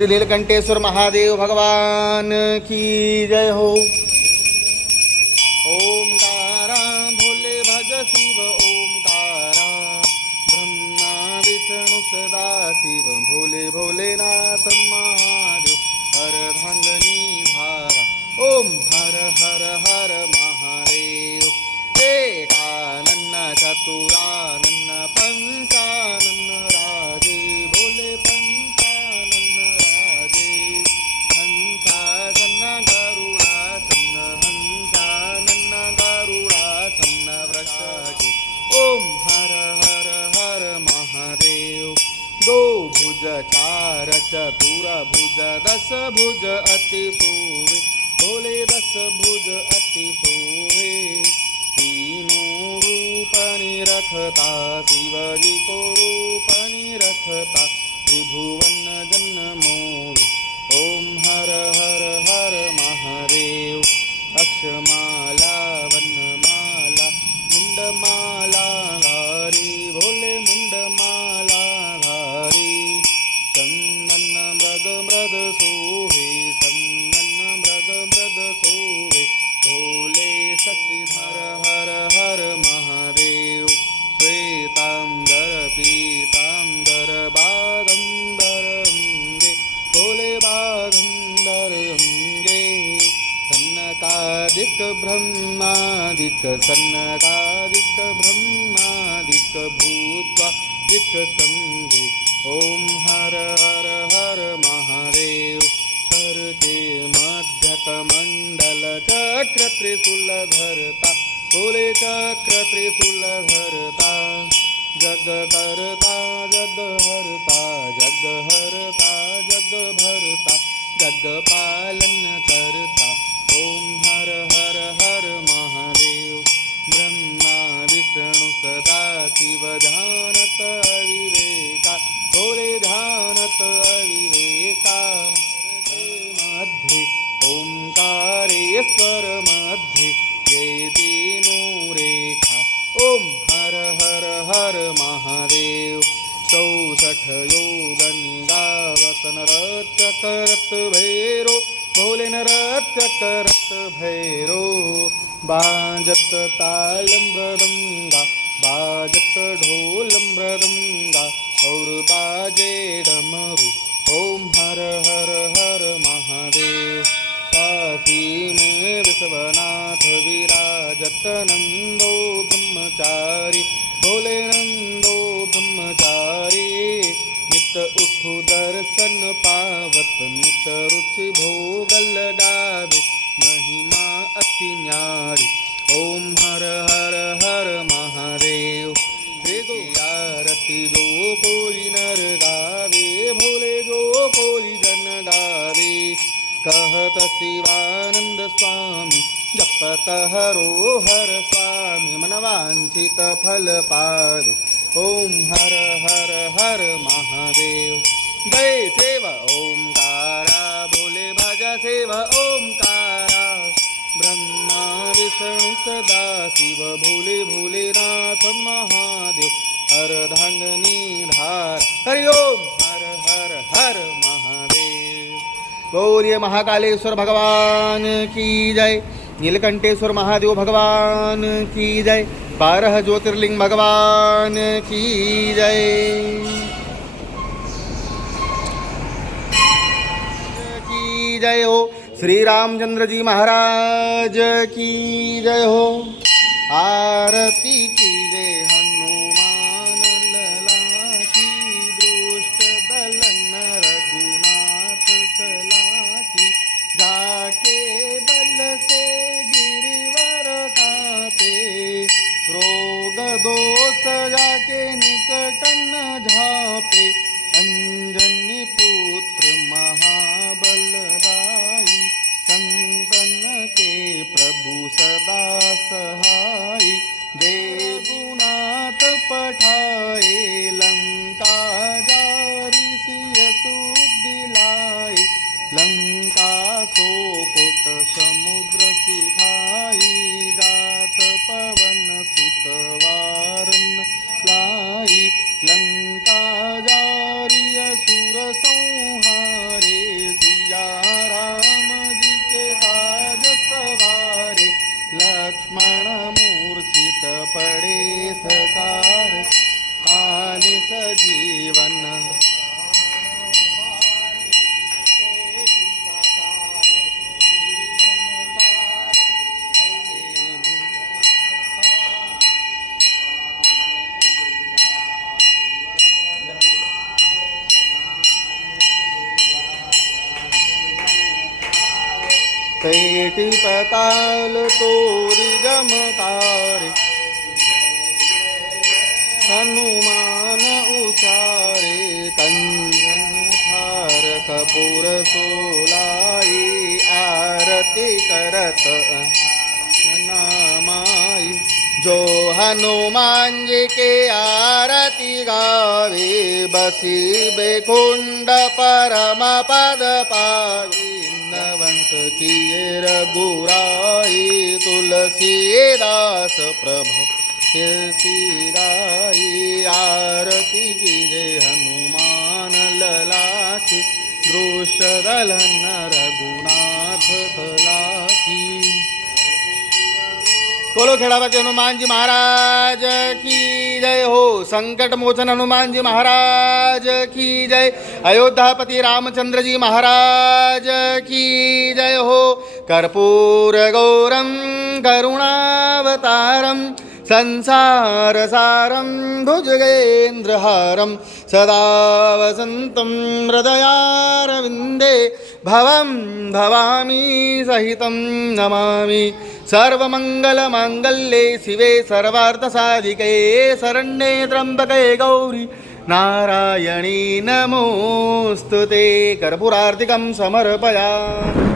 नीलकंठेश्वर महादेव भगवान की जय हो। ओमकारा भोले भज शिव ओमकारा, ब्रह्मा विष्णु सदा शिव भोले भोलेनाथ महादेव, अर्धांगनी धारा ओम हर हर हर महादेव। एकानन चतुरानन पंचानन राजे भोले पंचानन राजे, हंसासन गरुडासन हंसानन गरुडासन वृषके ओम हर हर हर महादेव। दो भुज चार चतुर भुज दस भुज अति शोभे भोले दस भुज अति शोभे, तीनों रूप निरखता शिवजी को रूप निरखता, त्रिभुवन जन मोहे ओम हर हर हर महादेव। अक्षमाला वनमाला मुंडमाला धारी भोले मुंडमाला धारी, चंदन मृग मृद शोभे चंदन मृग मृद शोभे भोले शक्तिधर हर हर महादेव। श्वेतांबर पीतांबर बागंबर अंगे भोले बागंबर अंगे, सन्नकादिक ब्रह्मादिक सन्नकादिक ब्रह्मादिक भूत्वा दिक संगे ओम हर हर हर महादेव। करके मध्यक मंडल चक्र त्रिशूल धरता भोले चक्र त्रिशूल धरता, जग करता जग हरता जग हरता जग भरता, जग पालन करता ओम हर हर हर महादेव। ब्रह्मा विष्णु सदा शिव ध्यानत अविवेका भोले ध्यानत अविवेका, मध्ये ओंकारेश्वर मध्ये ये तीनों रेखा ओम हर हर हर महादेव। 64 योग निगावत नृत्य करत भैरो भोले नृत्य करत भैरो, बाजत ताल मृदंगा बाजत ढोल मृदंगा और बाजे डमरू ओम हर हर हर महादेव। काशी में विश्वनाथ विराजत नंदो ब्रह्मचारी भोले नंदो ब्रह्मचारी, नित उठु दर्शन पावत नित रुचि भोग लगावे महिमा अति न्यारी ओम हर हर हर महादेव। आरती जो कोई नर गावे भोले जो कोई जन गावे, कहत शिवानंद स्वामी जपत हरो हर स्वामी, मनवांछित फल पावे ओम हर हर हर महादेव। जय सेव ओमकारा भोले भजा सेव ओमकारा, ब्रह्मा विष्णु सदा शिव भोले भोलेनाथ महादेव, अर्धांगनी धार हरि ओम हर हर हर महादेव। गौरी महाकालेश्वर भगवान की जय, नीलकंठेश्वर महादेव भगवान की जय, 12 ज्योतिर्लिंग भगवान की जय की जय हो। श्री रामचंद्र जी महाराज की जय हो। आरती कीजे हनुमान लला की, दुष्ट दलन रघुनाथ कला की, जाके बल से गिरिवर कापे, रोग दोष जाके निकट न झापे, अंजनी पुत्र महाबलदाई, संतन के प्रभु सदा सहाई, देवनाथ पठाए लंका जारी सिय सुदिलाए, लंका सोकोट समुद्र सिखाई, जात पवन सुत वारन लाई, लंका जारी असुर संहारे, तीर्थकार आणि सजीवन कैटी पताल तोरी गमकारे हनुमान उचारे कंजन थार कपूर सोलाई आरती करत नामाई जो हनुमान जी के आरती गावे बसी बेकुंड परम पद पावी वंश किए रघुराई तुलसीदास प्रभु कीर्ति गाई आरती कीजे हनुमान लला की दृष्ट दलन रघुनाथ कला की। बोलो खेड़ापति हनुमान जी महाराज की जय हो। संकट मोचन हनुमान जी महाराज की जय। अयोध्यापति रामचंद्र जी महाराज की जय हो। कर्पूर गौरम करुणावतारम संसार सारम भुजगेन्द्रहारम सदा वसंतं हृदयारविंदे भवं भवामी सहितं नमामि। सर्वमंगलमांगल्ये शिवे सर्वार्थसाधिके शरण्ये त्र्यंबके गौरी नारायणी नमोस्तुते। कर्पूरार्तिकं समर्पयामि।